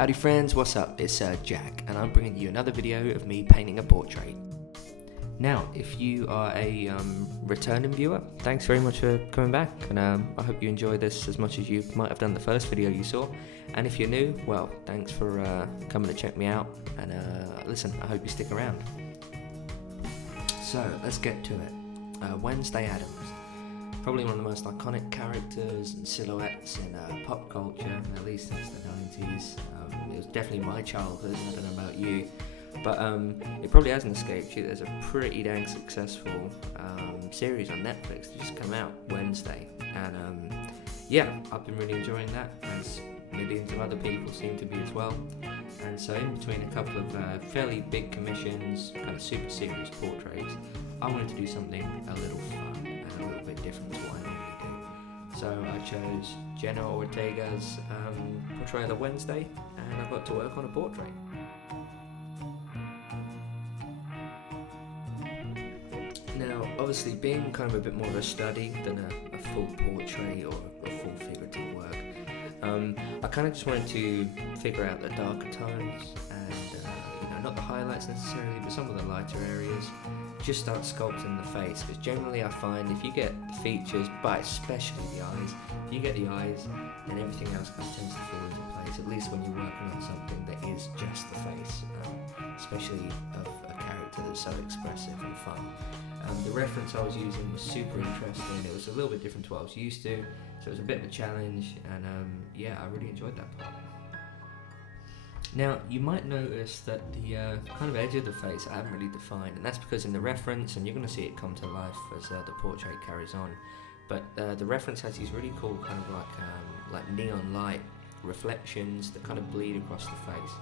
Howdy friends, what's up? It's Jack, and I'm bringing you another video of me painting a portrait. Now, if you are a returning viewer, thanks very much for coming back, and I hope you enjoy this as much as you might have done the first video you saw. And if you're new, well, thanks for coming to check me out, and listen, I hope you stick around. So, let's get to it. Wednesday Addams. Probably one of the most iconic characters and silhouettes in pop culture, at least since the 90s. It was definitely my childhood, I don't know about you. But it probably hasn't escaped you. There's a pretty dang successful series on Netflix that just came out Wednesday. And yeah, I've been really enjoying that, as millions of other people seem to be as well. And so in between a couple of fairly big commissions, kind of super serious portraits, I wanted to do something a little fun and a little bit different to what I normally do. So I chose Jenna Ortega's portrayal of Wednesday, and I got to work on a portrait. Now, obviously, being kind of a bit more of a study than a full portrait or a full figurative work, I kind of just wanted to figure out the darker tones and, not the highlights necessarily, but some of the lighter areas. Just start sculpting the face, because generally I find if you get the features, but especially the eyes, if you get the eyes, then everything else kind of tends to fall into place, at least when you're working on something that is just the face, especially of a character that's so expressive and fun. The reference I was using was super interesting. It was a little bit different to what I was used to, so it was a bit of a challenge, and yeah, I really enjoyed that part. Now, you might notice that the kind of edge of the face I haven't really defined, and that's because in the reference, and you're going to see it come to life as the portrait carries on, but the reference has these really cool kind of like neon light reflections that kind of bleed across the face.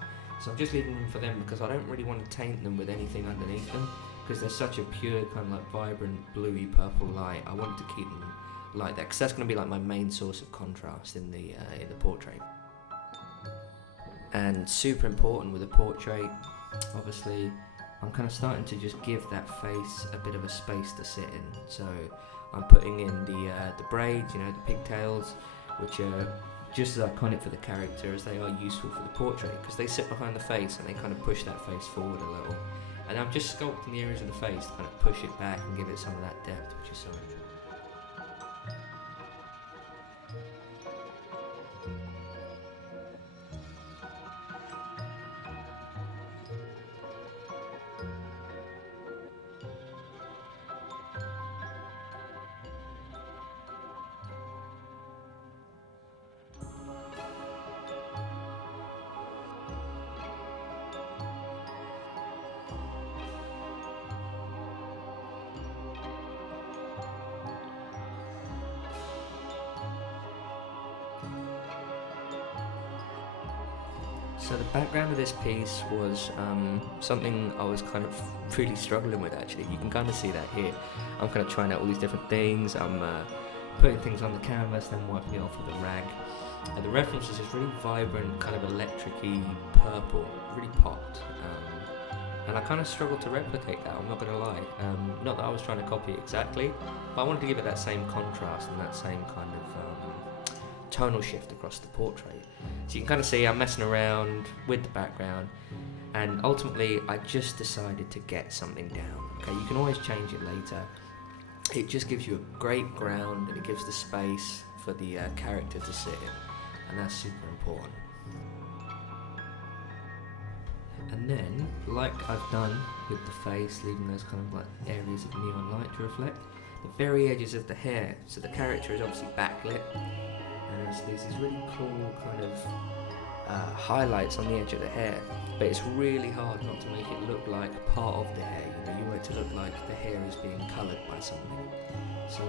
So I'm just leaving them for them because I don't really want to taint them with anything underneath them, because they're such a pure kind of like vibrant bluey purple light. I wanted to keep them like that because that's going to be like my main source of contrast in the portrait. And super important with a portrait, obviously, I'm kind of starting to just give that face a bit of a space to sit in. So I'm putting in the braids, the pigtails, which are just as iconic for the character as they are useful for the portrait, because they sit behind the face and they kind of push that face forward a little. And I'm just sculpting the areas of the face to kind of push it back and give it some of that depth, which is so interesting. So the background of this piece was something I was kind of really struggling with, actually. You can kind of see that here. I'm kind of trying out all these different things. I'm putting things on the canvas, then wiping it off with a rag. The reference is this really vibrant, kind of electric-y purple, really popped. And I kind of struggled to replicate that, I'm not going to lie. Not that I was trying to copy it exactly, but I wanted to give it that same contrast and that same kind of tonal shift across the portrait. So you can kind of see I'm messing around with the background, and ultimately I just decided to get something down. Okay, you can always change it later. It just gives you a great ground, and it gives the space for the character to sit in, and that's super important. And then, like I've done with the face, leaving those kind of like areas of neon light to reflect, the very edges of the hair, so the character is obviously backlit, and there's these really cool kind of highlights on the edge of the hair, but it's really hard not to make it look like part of the hair. You want it to look like the hair is being coloured by something. So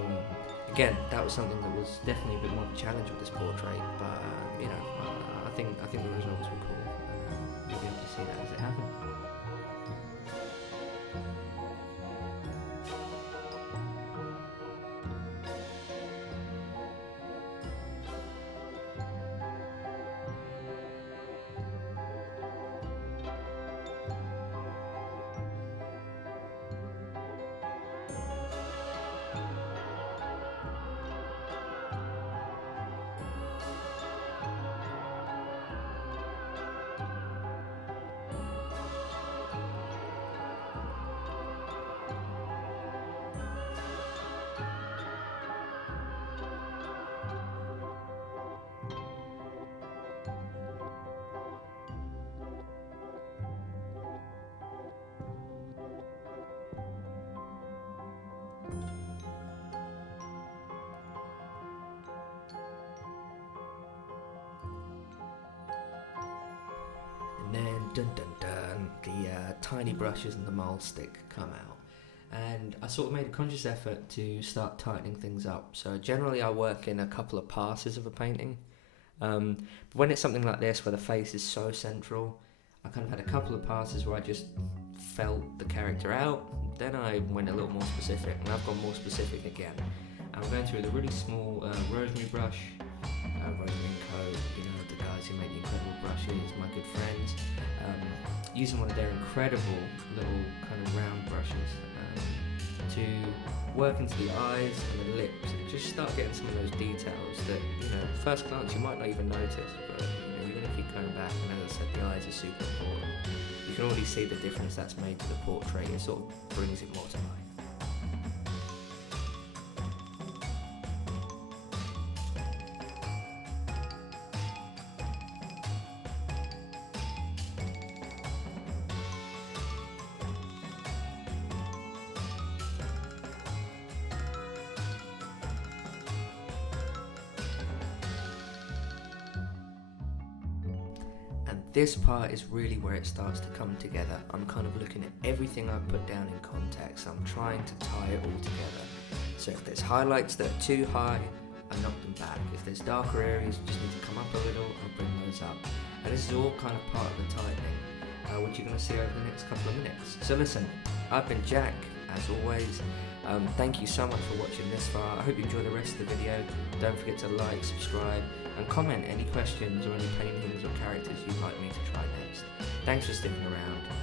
again, that was something that was definitely a bit more of a challenge with this portrait, but I think the results were cool, and you'll be able to see that as it happens. then dun dun dun, the tiny brushes and the mole stick come out. And I sort of made a conscious effort to start tightening things up. So generally I work in a couple of passes of a painting. But when it's something like this where the face is so central, I kind of had a couple of passes where I just felt the character out. Then I went a little more specific, and I've gone more specific again. And I'm going through the really small rosemary brush, Rosemary & Co, the guys who make the incredible brushes, my good friends, using one of their incredible little kind of round brushes to work into the eyes and the lips and just start getting some of those details that, at first glance you might not even notice, but you're going to keep going back. And as I said, the eyes are super important. You can already see the difference that's made to the portrait. It sort of brings it more to life. This part is really where it starts to come together. I'm kind of looking at everything I've put down in context. I'm trying to tie it all together. So if there's highlights that are too high, I knock them back. If there's darker areas that just need to come up a little, I'll bring those up. And this is all kind of part of the tightening, which you're going to see over the next couple of minutes. So listen, I've been Jack, as always. Thank you so much for watching this far. I hope you enjoy the rest of the video. Don't forget to like, subscribe, and comment any questions or any paintings or characters you'd like me to try next. Thanks for sticking around.